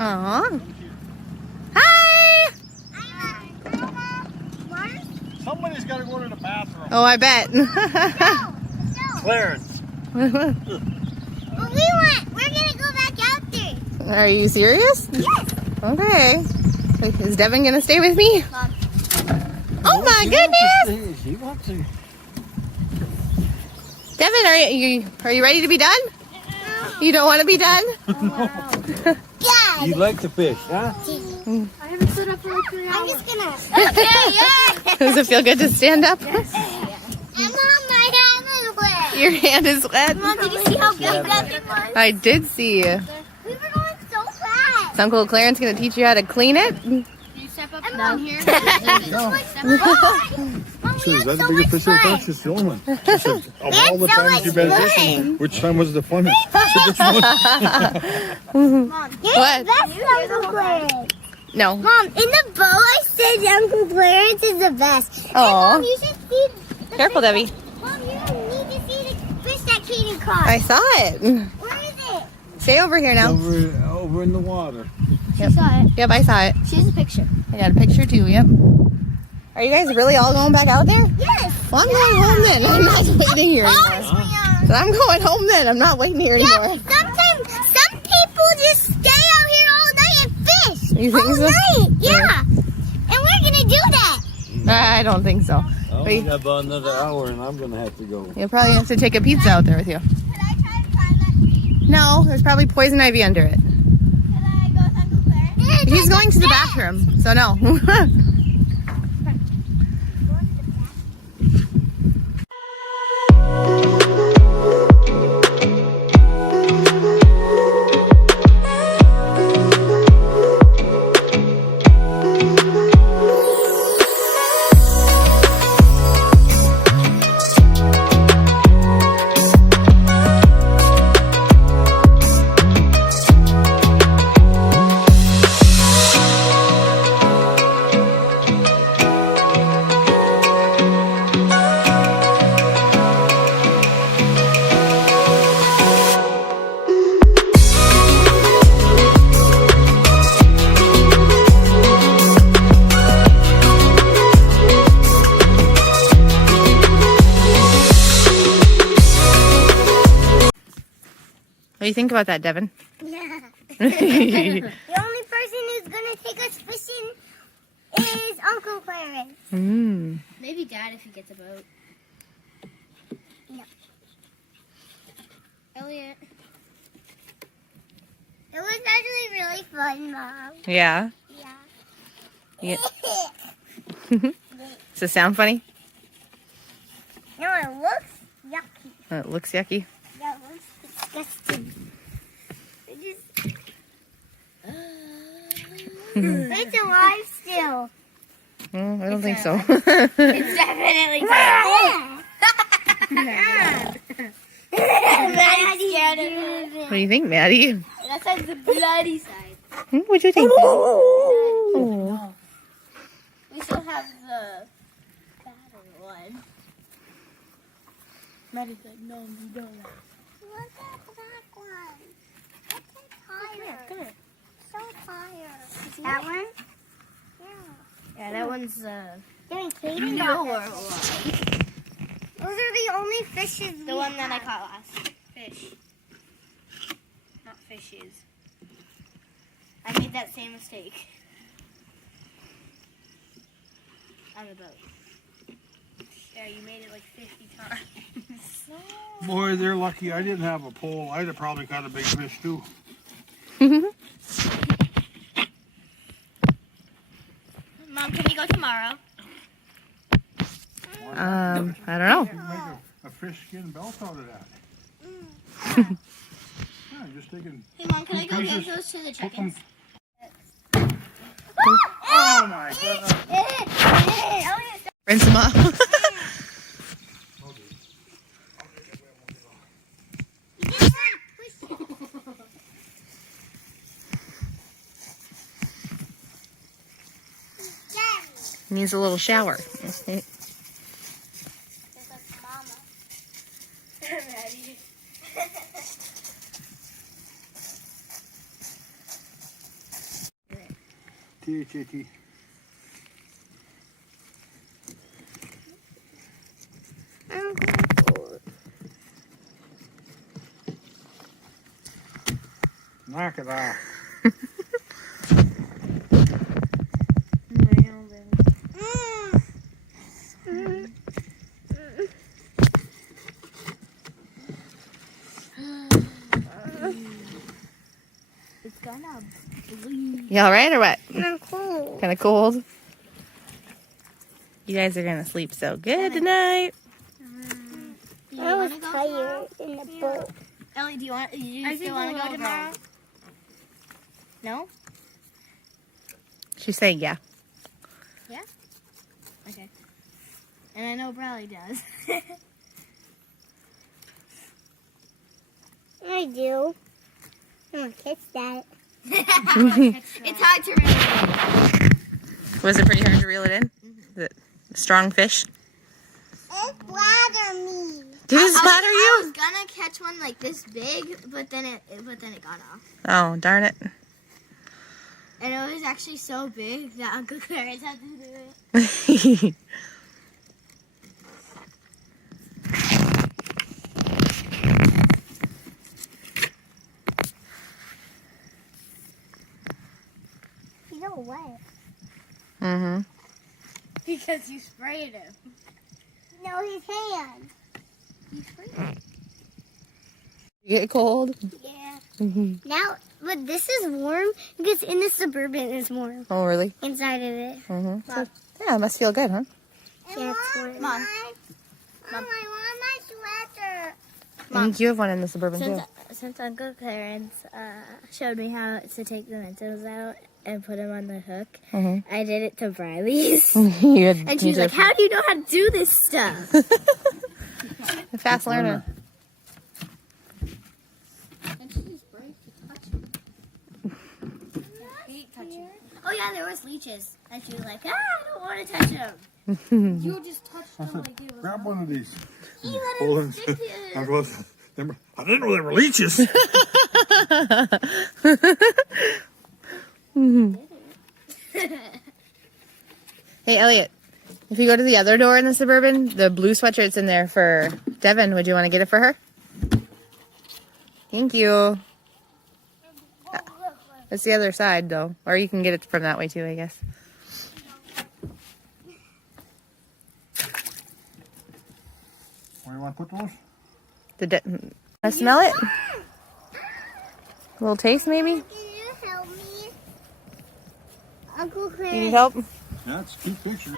Aw. Hi! Somebody's got to go to the bathroom. Oh, I bet. Clarence. We're gonna go back out there. Are you serious? Yes. Okay. Wait, is Devin gonna stay with me? Mom. Oh my goodness! He wants to. Devin, are you ready to be done? You don't want to be done? Yeah. You like to fish, huh? I haven't stood up for like 3 hours. I'm just gonna. Okay, yeah. Does it feel good to stand up? I'm on my hand wet. Your hand is wet. Mom, did you see how big that thing was? I did see. Is We were going so fast. Uncle Clarence gonna teach you how to clean it? Can you step up down here? She says, that's a bigger fish than fish is filming. She said, of all the so times you've been much fishing, which time was the funnest? Which one? Mom, you're What? the best Uncle Clarence. No. Mom, in the bow I said Uncle Clarence is the best. And Aw. Mom, you should see the Careful, fish. Debbie. Mom, you need to see the fish that Kaden caught. I saw it. Where is it? Stay over here now. Over in the water. Yep. She saw it. Yep, I saw it. She has a picture. I got a picture too, yep. Are you guys really all going back out there? Yes. Well, I'm going home then. I'm not waiting here anymore. Oh, But I'm going home then. I'm not waiting here yeah. anymore. Sometimes some people just stay out here all night and fish. You think all so? night. Yeah. And we're gonna do that. I don't think so. I only got about another hour and I'm going to have to go. You'll probably have to take a pizza out there with you. Could I try to climb that tree? No, there's probably poison ivy under it. Could I go with Uncle Clarence? He's going to the bathroom, so no. What do you think about that, Devin? Yeah. The only person who's gonna take us fishing is Uncle Clarence. Mm. Maybe Dad if he gets a boat. No. Elliot. It was actually really fun, Mom. Yeah. Yeah. Does it sound funny? No, it looks yucky. It looks yucky. Yeah, it looks disgusting. It just... It's alive still. I don't think so. It's definitely Maddie's scared of it. What do you think, Maddie? That's like the bloody side. What'd you think? Oh. We still have the fatter one. Maddie's like, no, you don't. Look at that one. Look at tired. Come here. So tired. That one? Yeah. Yeah, that one's Getting Kaden got lower that. one. Those are the only fishes The one that I caught last. Fish. Not fishes. I made that same mistake. On the boat. Yeah, you made it like 50 times. Boy, they're lucky I didn't have a pole. I'd have probably caught a big fish too. Mom, can we go tomorrow? I don't know. You can make a fish skin belt out of that. Yeah, just taking. Hey, Mom, can I go pieces, give those to the hook 'em. chickens? Oh my goodness. Rinse them off. Needs a little shower. T-H-A-T. I'm cold. Knock it off. It's gonna You all right or what? I'm cold. Kind of cold. You guys are gonna sleep so good tonight. I was tired in the boat. Ellie, do you still want to go tomorrow? No? She's saying yeah. Okay. And I know Bradley does. I do. I'm gonna kiss that. It's hard to really. Was it pretty hard to reel it in? The strong fish. It bothered me. Did it splatter I you? was gonna catch one like this big, but then it got off. Oh, darn it. And it was actually so big that Uncle Clarence had to do it. He's all wet. Mm-hmm. Because you sprayed him. No, his hand. You sprayed him. You get cold? Yeah. Mm-hmm. Now, but this is warm because in the Suburban it's warm Oh, really? inside of it. Mm-hmm. So, yeah, it must feel good, huh? Yeah, it's warm. Mom. I want my sweater. I think you have one in the Suburban, too. Since Uncle Clarence showed me how to take the Mentos out and put them on the hook, Mhm. I did it to Briley's. You had- And she's like, how do you know how to do this stuff? A fast learner. And she just breaks to touch him. He touch him. Oh yeah, there was leeches. And she was like, I don't want to touch him. You just touched him like it was Grab one of these. He let Hold him on. stick to I it. was- I didn't know they were leeches. Hey, Elliot, if you go to the other door in the Suburban, the blue sweatshirt's in there for Devin. Would you want to get it for her? Thank you. It's the other side, though. Or you can get it from that way, too, I guess. Where do you want to put those? I smell it? A little taste, maybe? Can you help me? Uncle You need Clarence. help? Yeah, it's a cute picture.